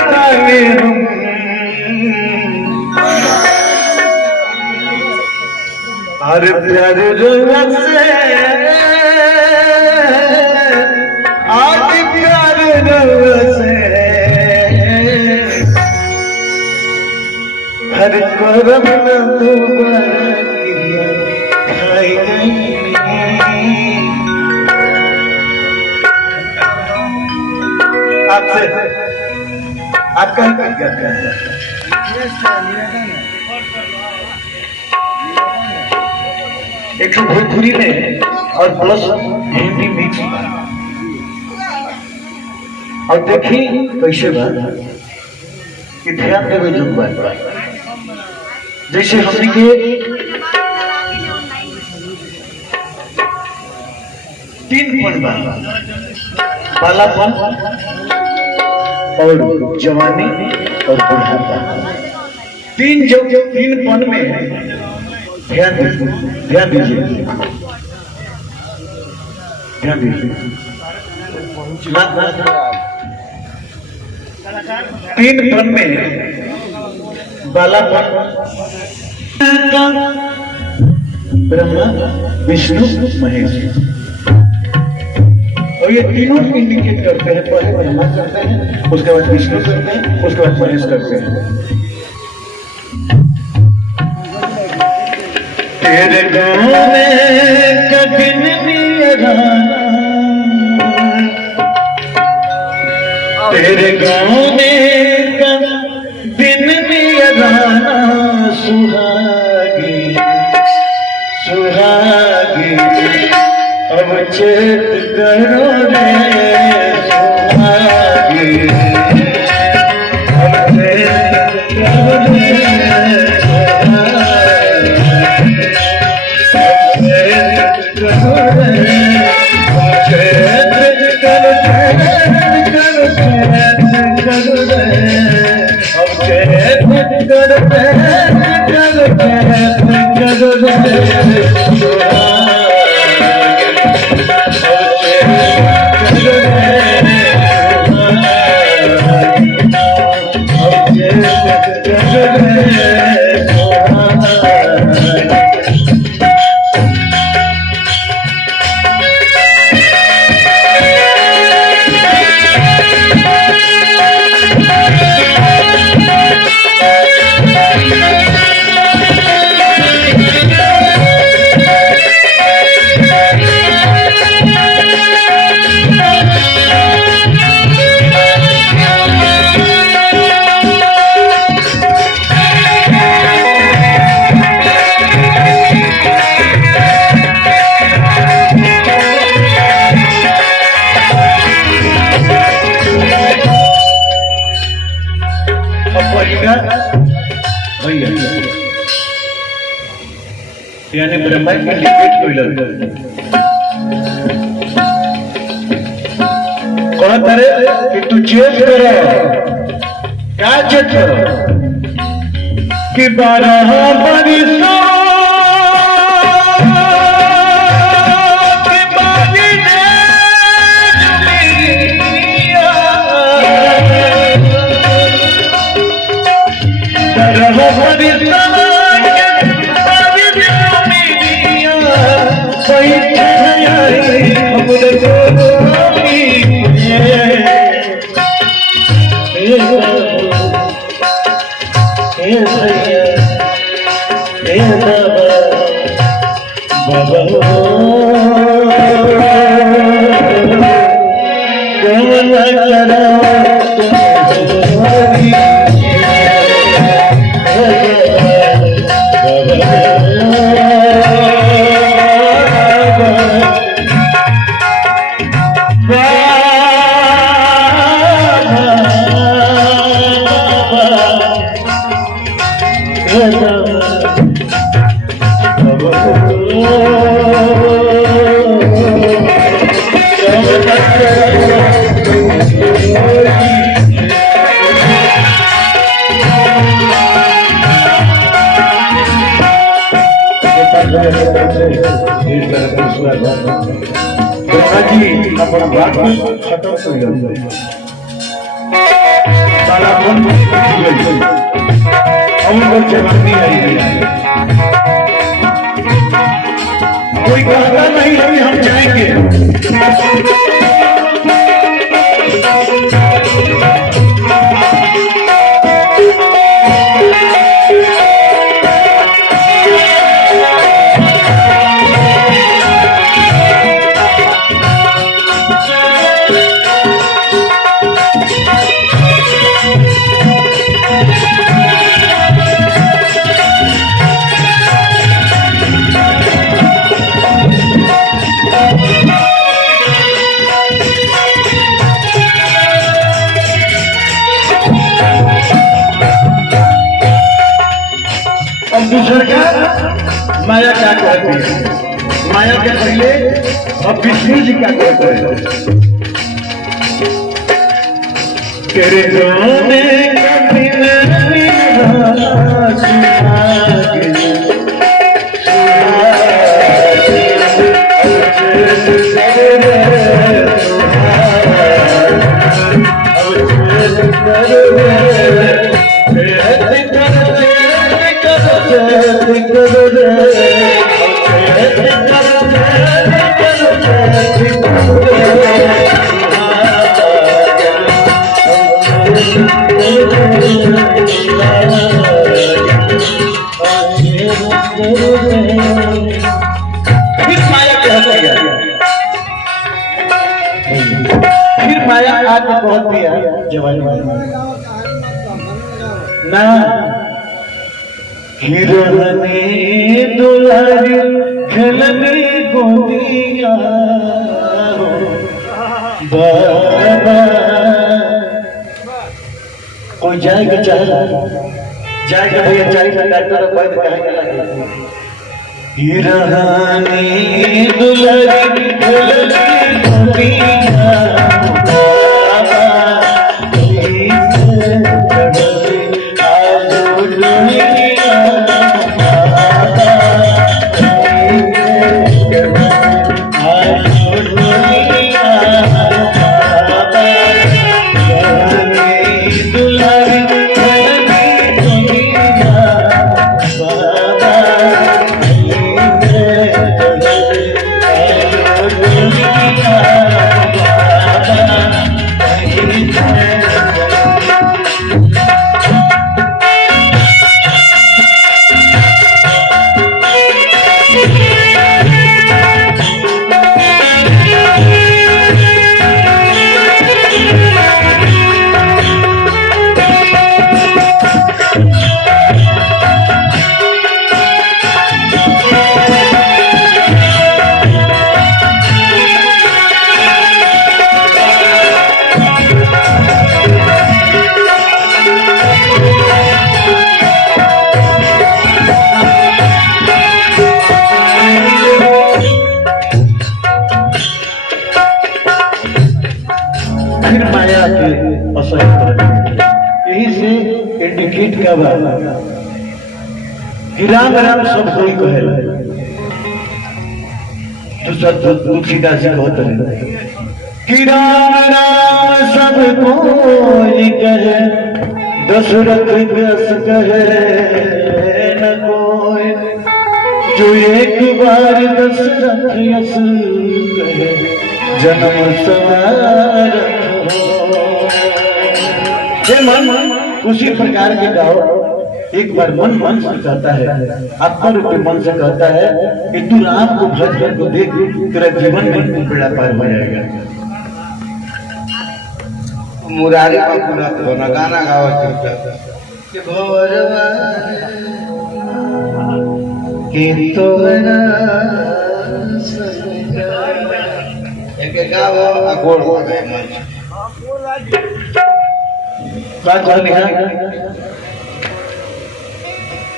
काले हम हर प्यार रंग से आज प्यार रंग से हर करम न दोबारा किया खाई नहीं आपसे आपका क्या कहना एक तो भोजपुरी में और प्लस हिंदी मिक्स और देखी कैसे बात कि ध्यान देवे जो बात जैसे हमने के तीन पन बालापन और जवानी और बुढ़ापा तीन पन में ध्यान दीजिए तीन पन में बालापन ब्रह्मा विष्णु महेश और ये तीनों इंडिकेट करते हैं पहले ब्रह्मा करते हैं उसके बाद विष्णु करते हैं उसके बाद महेश करते हैं तेरे गाँव में कदिन तेरे गाँव में कदिन नियराना सुहागी सुहागी अब चेत करो रे सुहागी अब चेत करो रे यानी ब्रह्मा की लिपिट कोई कौन करे कि तू चेत करो क्या चेत करो कि 12 बरिसों की बारी ने जी अपन बात खत्म कर हमारा मन और जवानी आई कोई कहता नहीं है कि हम जाएंगे। अब दूसर का माया क्या कहती है, माया के पहले अब विष्णु जी क्या कहते हैं, तेरे गाने कभी नहीं फिर माया आज बहुत दिया ना हिरने दुलारी खिलने गोदिया बाबा कोई जाएगा जाएगा भैया जाएगा डॉक्टर बैठ कहेगा हिरने दुलारी खिलने गोदिया यही से इंडिकेट का राम राम सब कोई कहे तुलसीदास जी कहते हैं कि राम राम सब कोई कहे दशरथ व्यास कहे न कोई जो एक बार दशरथ यस कहे जन्म सवार मन उसी प्रकार के गाओ। एक बार मन मन से कहता है, आत्मा रूपी मन से कहता है कि तू राम को भज भज को देख तेरा जीवन में बेड़ा पार हो जाएगा। मुरारी बाबू तो ना गाना गाओ कि तो एक गाओ अगोड़ हो गए बात कहनी है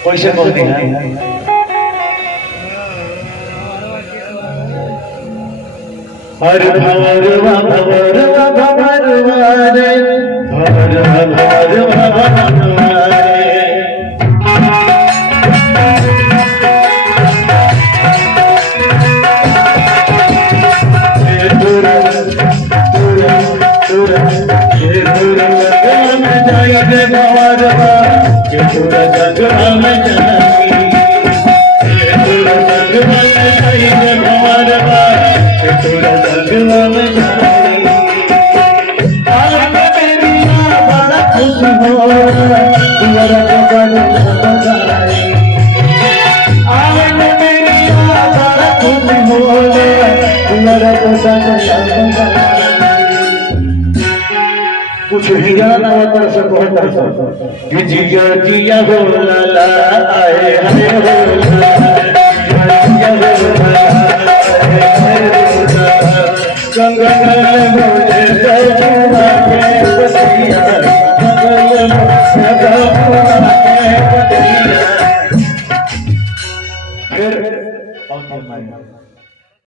कैसे कहनी है हर भवरवा भवरवा भवरवा रे भवरवा भवरवा भवरवा रे तुरा तुरा तुरा तुरा जाए रे भवरवा के तोरा संगवा में जाई के तोरा संगवा में जाई रे भवरवा के तोरा संगवा में जाई आज मेरी मां बड़ा खुश हो तुम्हारा बगल बजाई आज मेरी मां बड़ा खुश हो तुम्हारा बगल बजाई कुछ भी जाना होता से कहता है कि जिया जिया हो लाला आए हरे हो लाला जिया हो लाला आए हरे हो लाला गंगा